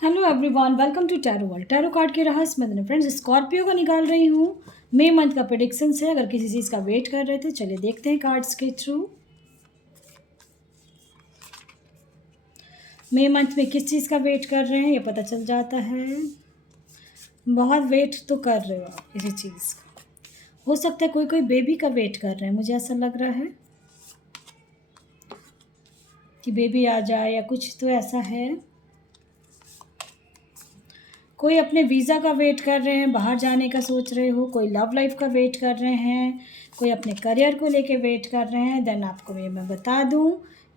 Hello everyone, welcome to tarot world. Tarot card के रहस्य में फ्रेंड्स स्कॉर्पियो का निकाल रही हूँ। मई मंथ का प्रेडिक्शन है। अगर किसी चीज़ का वेट कर रहे थे, चलिए देखते हैं कार्ड्स के थ्रू मई मंथ में किस चीज़ का वेट कर रहे हैं, ये पता चल जाता है। बहुत वेट तो कर रहे हो आप किसी चीज़ का। हो सकता है कोई कोई बेबी का वेट कर रहे हैं, मुझे ऐसा लग रहा है कि बेबी आ जाए या कुछ तो ऐसा है। कोई अपने वीज़ा का वेट कर रहे हैं, बाहर जाने का सोच रहे हो। कोई लव लाइफ का वेट कर रहे हैं, कोई अपने करियर को लेके वेट कर रहे हैं। देन आपको ये मैं बता दूं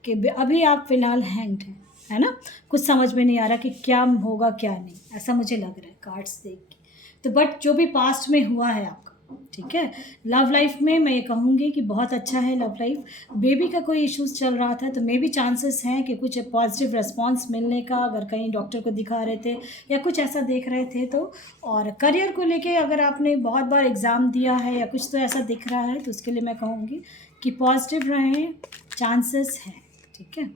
कि अभी आप फ़िलहाल हैंग्ड हैं, है ना। कुछ समझ में नहीं आ रहा कि क्या होगा क्या नहीं, ऐसा मुझे लग रहा है कार्ड्स देख के। तो बट जो भी पास्ट में हुआ है आपका, ठीक है। लव लाइफ में मैं ये कहूँगी कि बहुत अच्छा है लव लाइफ। बेबी का कोई इश्यूज़ चल रहा था तो मे भी चांसेस हैं कि कुछ पॉजिटिव रिस्पांस मिलने का, अगर कहीं डॉक्टर को दिखा रहे थे या कुछ ऐसा देख रहे थे तो। और करियर को लेके अगर आपने बहुत बार एग्ज़ाम दिया है या कुछ तो ऐसा दिख रहा है तो उसके लिए मैं कहूँगी कि पॉजिटिव रहें, चांसेस हैं, ठीक है।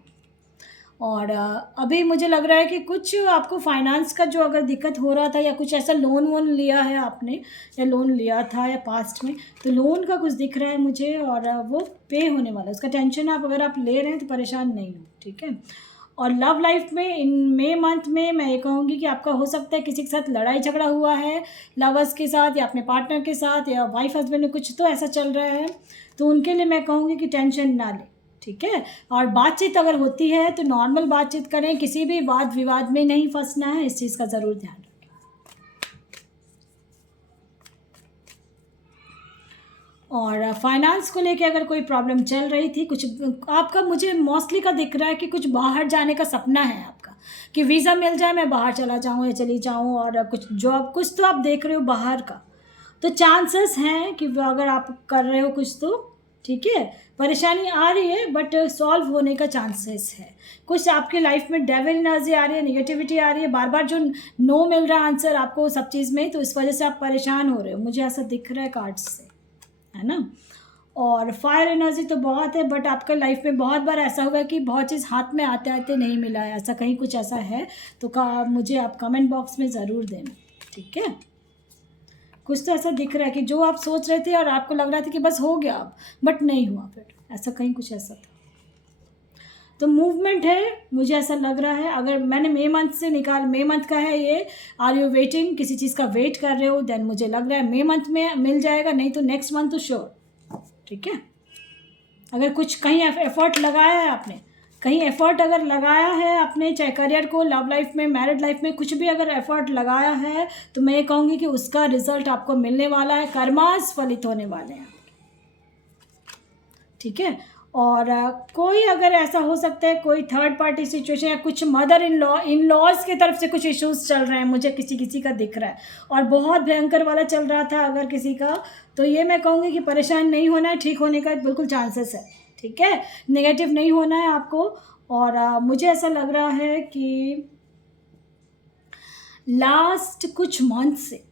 और अभी मुझे लग रहा है कि कुछ आपको फाइनेंस का जो अगर दिक्कत हो रहा था या कुछ ऐसा लोन वोन लिया है आपने या लोन लिया था या पास्ट में, तो लोन का कुछ दिख रहा है मुझे और वो पे होने वाला है। उसका टेंशन आप अगर आप ले रहे हैं तो परेशान नहीं हो, ठीक है। और लव लाइफ में इन मई मंथ में मैं ये कहूँगी कि आपका हो सकता है किसी के साथ लड़ाई झगड़ा हुआ है, लवर्स के साथ या अपने पार्टनर के साथ या वाइफ हस्बैंड में कुछ तो ऐसा चल रहा है। तो उनके लिए मैं कहूँगी कि टेंशन ना लें, ठीक है। और बातचीत अगर होती है तो नॉर्मल बातचीत करें, किसी भी वाद विवाद में नहीं फंसना है, इस चीज़ का ज़रूर ध्यान रखें। और फाइनेंस को लेके अगर कोई प्रॉब्लम चल रही थी, कुछ आपका मुझे मोस्टली का दिख रहा है कि कुछ बाहर जाने का सपना है आपका, कि वीज़ा मिल जाए, मैं बाहर चला जाऊँ या चली जाऊँ, और कुछ जॉब कुछ तो आप देख रहे हो बाहर का। तो चांसेस हैं कि अगर आप कर रहे हो कुछ तो, ठीक है। परेशानी आ रही है बट सॉल्व होने का चांसेस है। कुछ आपकी लाइफ में डेविल एनर्जी आ रही है, निगेटिविटी आ रही है, बार बार जो नो मिल रहा है आंसर आपको सब चीज़ में, तो इस वजह से आप परेशान हो रहे हो, मुझे ऐसा दिख रहा है कार्ड्स से, है ना। और फायर एनर्जी तो बहुत है बट आपका लाइफ में बहुत बार ऐसा होगा कि बहुत चीज़ हाथ में आते आते नहीं मिला है, ऐसा कहीं कुछ ऐसा है तो मुझे आप कमेंट बॉक्स में ज़रूर देना, ठीक है। कुछ तो ऐसा दिख रहा है कि जो आप सोच रहे थे और आपको लग रहा था कि बस हो गया अब, बट नहीं हुआ, फिर ऐसा कहीं कुछ ऐसा था। तो मूवमेंट है, मुझे ऐसा लग रहा है। अगर मैंने मई मंथ से मई मंथ का है ये, आर यू वेटिंग, किसी चीज़ का वेट कर रहे हो, देन मुझे लग रहा है मई मंथ में मिल जाएगा, नहीं तो नेक्स्ट मंथ तो श्योर, ठीक है। अगर कुछ कहीं एफर्ट लगाया है आपने, कहीं एफर्ट अगर लगाया है आपने, चाहे करियर को, लव लाइफ में, मैरिड लाइफ में, कुछ भी अगर एफर्ट लगाया है तो मैं ये कहूँगी कि उसका रिजल्ट आपको मिलने वाला है, कर्मास फलित होने वाले हैं, ठीक है। और कोई अगर ऐसा हो सकता है कोई थर्ड पार्टी सिचुएशन या कुछ मदर इन लॉज की तरफ से कुछ इश्यूज चल रहे हैं, मुझे किसी किसी का दिख रहा है और बहुत भयंकर वाला चल रहा था अगर किसी का, तो ये मैं कहूँगी कि परेशान नहीं होना है, ठीक होने का बिल्कुल चांसेस है, ठीक है। नेगेटिव नहीं होना है आपको। और मुझे ऐसा लग रहा है कि लास्ट कुछ मंथ से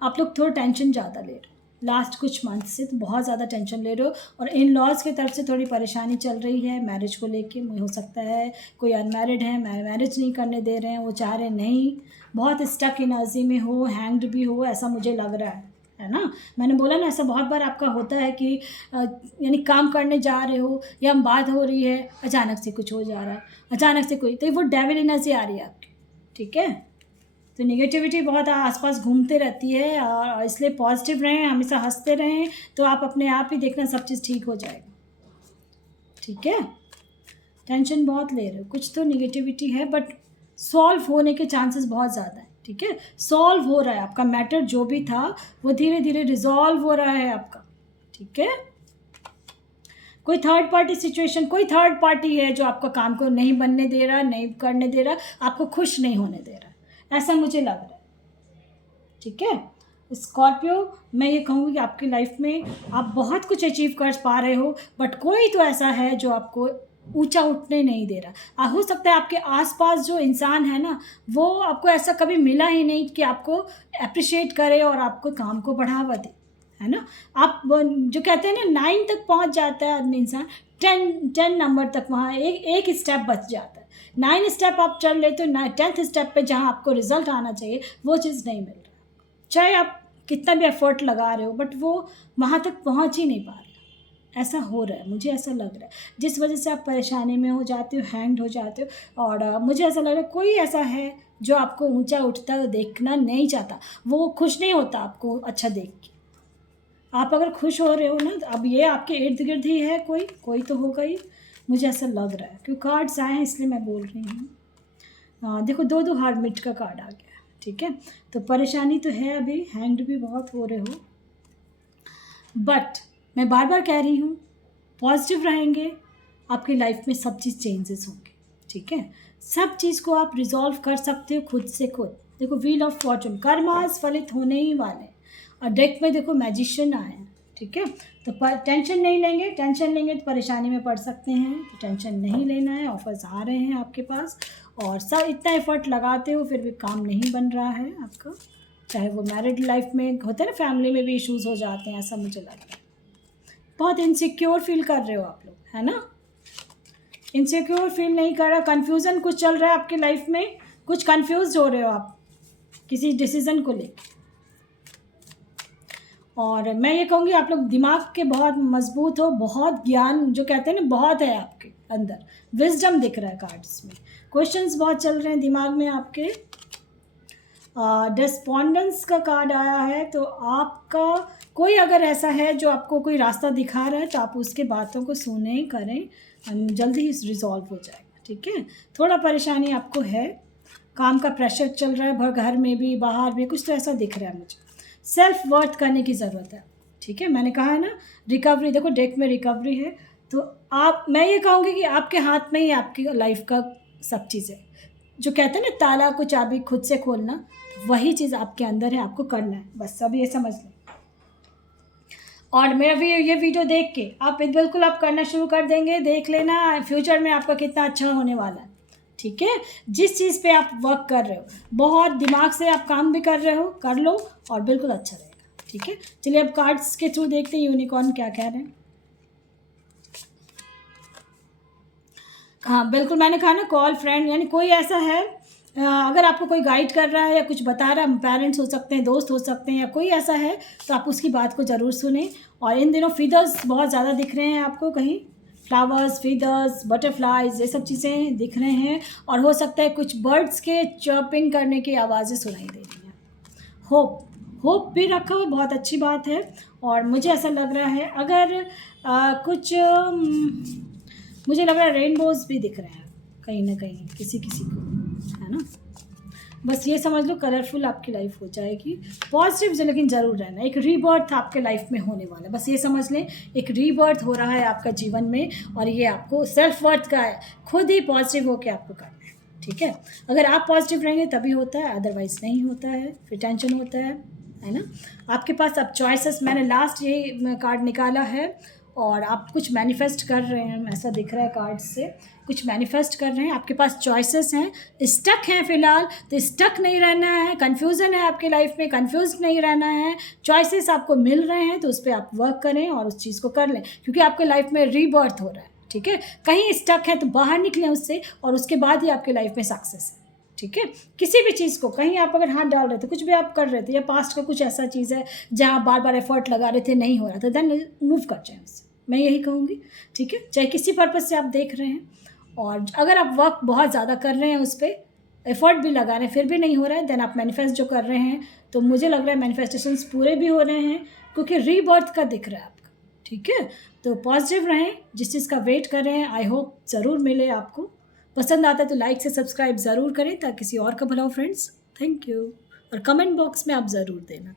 आप लोग थोड़ा टेंशन ज़्यादा ले रहे हो, लास्ट कुछ मंथ से तो बहुत ज़्यादा टेंशन ले रहे हो और इन लॉज की तरफ से थोड़ी परेशानी चल रही है मैरिज को लेके। हो सकता है कोई अनमैरिड है, मैरिज नहीं करने दे रहे हैं, वो चाह रहे नहीं, बहुत स्टक एनर्जी में हो, हैंग्ड भी हो, ऐसा मुझे लग रहा है ना। मैंने बोला ना, ऐसा बहुत बार आपका होता है कि यानी काम करने जा रहे हो या बात हो रही है, अचानक से कुछ हो जा रहा है, अचानक से कोई, तो वो डेविल एनर्जी आ रही है आपकी, ठीक है। तो नेगेटिविटी बहुत आसपास घूमते रहती है और इसलिए पॉजिटिव रहें, हमेशा हंसते रहें, तो आप अपने आप ही देखना सब चीज़ ठीक हो जाएगा, ठीक है। टेंशन बहुत ले रहे हो, कुछ तो नेगेटिविटी है बट सॉल्व होने के चांसेस बहुत ज़्यादा है, ठीक है। सॉल्व हो रहा है आपका मैटर, जो भी था वो धीरे धीरे रिजॉल्व हो रहा है आपका, ठीक है। कोई थर्ड पार्टी सिचुएशन, कोई थर्ड पार्टी है जो आपका काम को नहीं बनने दे रहा, नहीं करने दे रहा, आपको खुश नहीं होने दे रहा, ऐसा मुझे लग रहा है, ठीक है। स्कॉर्पियो, मैं ये कहूँगी कि आपकी लाइफ में आप बहुत कुछ अचीव कर पा रहे हो बट कोई तो ऐसा है जो आपको ऊंचा उठने नहीं दे रहा। हो सकता है आपके आसपास जो इंसान है ना, वो आपको ऐसा कभी मिला ही नहीं कि आपको अप्रिशिएट करे और आपको काम को बढ़ावा दे, है ना। आप जो कहते हैं ना 9 तक पहुंच जाता है आदमी, इंसान 10 नंबर तक, वहाँ एक स्टेप बच जाता है। 9 स्टेप आप चल लेते हो, 10th स्टेप पे जहाँ आपको रिजल्ट आना चाहिए वो चीज़ नहीं मिल रहा, चाहे आप कितना भी एफर्ट लगा रहे हो बट वो वहाँ तक पहुँच ही नहीं पा रहे। ऐसा हो रहा है, मुझे ऐसा लग रहा है, जिस वजह से आप परेशानी में हो जाते हो, हैंग्ड हो जाते हो। और मुझे ऐसा लग रहा है कोई ऐसा है जो आपको ऊंचा उठता हुआ देखना नहीं चाहता, वो खुश नहीं होता आपको अच्छा देख के। आप अगर खुश हो रहे हो ना, अब ये आपके इर्द गिर्द ही है, कोई तो होगा ही, मुझे ऐसा लग रहा है, क्योंकि कार्ड्स आए हैं इसलिए मैं बोल रही हूँ। देखो 2 हार्मिट का कार्ड आ गया, ठीक है। तो परेशानी तो है, अभी हैंग्ड भी बहुत हो रहे हो, बट मैं बार बार कह रही हूँ पॉजिटिव रहेंगे, आपकी लाइफ में सब चीज़ चेंजेस होंगे, ठीक है। सब चीज़ को आप रिजॉल्व कर सकते हो खुद से खुद। देखो व्हील ऑफ फॉर्चून, कर्मास फलित होने ही वाले हैं, और डेक में देखो मैजिशियन आए हैं, ठीक है। तो टेंशन नहीं लेंगे, टेंशन लेंगे तो परेशानी में पड़ सकते हैं, तो टेंशन नहीं लेना है। ऑफर्स आ रहे हैं आपके पास, और सब इतना एफर्ट लगाते हो फिर भी काम नहीं बन रहा है आपका, चाहे वो मैरिड लाइफ में होता है ना, फैमिली में भी इश्यूज़ हो जाते हैं, ऐसा मुझे लग रहा है। बहुत इनसिक्योर फील कर रहे हो आप लोग, है ना। इनसिक्योर फील नहीं कर रहा, कन्फ्यूज़न कुछ चल रहा है आपकी लाइफ में, कुछ कन्फ्यूज हो रहे हो आप किसी डिसीज़न को लेकर। और मैं ये कहूँगी आप लोग दिमाग के बहुत मजबूत हो, बहुत ज्ञान जो कहते हैं ना बहुत है आपके अंदर, विजडम दिख रहा है कार्ड्स में, क्वेश्चंस बहुत चल रहे हैं दिमाग में आपके। डिस्पोंडेंस का कार्ड आया है, तो आपका कोई अगर ऐसा है जो आपको कोई रास्ता दिखा रहा है तो आप उसके बातों को सुने करें, जल्दी ही रिजॉल्व हो जाएगा, ठीक है। थोड़ा परेशानी आपको है, काम का प्रेशर चल रहा है, घर में भी बाहर भी, कुछ तो ऐसा दिख रहा है मुझे। सेल्फ वर्थ करने की ज़रूरत है, ठीक है। मैंने कहा है ना रिकवरी, देखो डेक में रिकवरी है, तो मैं ये कहूँगी कि आपके हाथ में ही आपकी लाइफ का सब चीज़ है। जो कहते हैं ना ताला को चाबी खुद से खोलना, वही चीज़ आपके अंदर है, आपको करना है, बस अब ये समझ लें। और मेरा भी ये वीडियो देख के आप बिल्कुल आप करना शुरू कर देंगे, देख लेना फ्यूचर में आपका कितना अच्छा होने वाला है, ठीक है। जिस चीज़ पे आप वर्क कर रहे हो, बहुत दिमाग से आप काम भी कर रहे हो, कर लो और बिल्कुल अच्छा रहेगा, ठीक है। चलिए अब कार्ड्स के थ्रू देखते हैं यूनिकॉर्न क्या कह रहे हैं। हाँ बिल्कुल, मैंने कहा ना कॉल फ्रेंड, यानी कोई ऐसा है अगर आपको कोई गाइड कर रहा है या कुछ बता रहा है, पेरेंट्स हो सकते हैं, दोस्त हो सकते हैं, या कोई ऐसा है तो आप उसकी बात को ज़रूर सुने। और इन दिनों फीदर्स बहुत ज़्यादा दिख रहे हैं आपको, कहीं फ्लावर्स, फीदर्स, बटरफ्लाइज, ये सब चीज़ें दिख रहे हैं, और हो सकता है कुछ बर्ड्स के चर्पिंग करने की आवाज़ें सुनाई दे रही हैं। होप भी रखा हुआ, बहुत अच्छी बात है। और मुझे ऐसा लग रहा है अगर कुछ मुझे लग रहा है रेनबोज भी दिख रहे हैं कहीं ना कहीं किसी को, है ना। बस ये समझ लो कलरफुल आपकी लाइफ हो जाएगी, पॉजिटिव जो, लेकिन ज़रूर रहना, एक रीबर्थ आपके लाइफ में होने वाला है, बस ये समझ लें एक रीबर्थ हो रहा है आपका जीवन में, और ये आपको सेल्फ वर्थ का है, खुद ही पॉजिटिव होकर आपको करना है, ठीक है। अगर आप पॉजिटिव रहेंगे तभी होता है, अदरवाइज़ नहीं होता है, फिर टेंशन होता है ना। आपके पास अब चॉइसेस, मैंने लास्ट ये कार्ड निकाला है, और आप कुछ मैनिफेस्ट कर रहे हैं, ऐसा दिख रहा है कार्ड से, कुछ मैनिफेस्ट कर रहे हैं, आपके पास चॉइसेस हैं, स्टक हैं फ़िलहाल, तो स्टक नहीं रहना है, कन्फ्यूज़न है आपके लाइफ में, कन्फ्यूज नहीं रहना है, चॉइसेस आपको मिल रहे हैं तो उस पर आप वर्क करें और उस चीज़ को कर लें, क्योंकि आपके लाइफ में रीबर्थ हो रहा है, ठीक है। कहीं स्टक है तो बाहर निकलें उससे, और उसके बाद ही आपके लाइफ में सक्सेस है, ठीक है। किसी भी चीज़ को कहीं आप अगर हाथ डाल रहे थे, कुछ भी आप कर रहे थे, या पास्ट का कुछ ऐसा चीज़ है जहाँ बार बार एफर्ट लगा रहे थे, नहीं हो रहा था, देन मूव कर जाए उससे, मैं यही कहूँगी, ठीक है। चाहे किसी पर्पज़ से आप देख रहे हैं, और अगर आप वर्क बहुत ज़्यादा कर रहे हैं, उस पर एफर्ट भी लगा रहे हैं, फिर भी नहीं हो रहा है, देन आप मैनिफेस्ट जो कर रहे हैं, तो मुझे लग रहा है मैनिफेस्टेशंस पूरे भी हो रहे हैं, क्योंकि रीबर्थ का दिख रहा है आपका, ठीक है। तो पॉजिटिव रहें, जिस चीज़ का वेट कर रहे हैं आई होप ज़रूर मिले आपको। पसंद आता है तो लाइक से सब्सक्राइब ज़रूर करें ताकि किसी और का भला हो फ्रेंड्स। थैंक यू, और कमेंट बॉक्स में आप ज़रूर देना।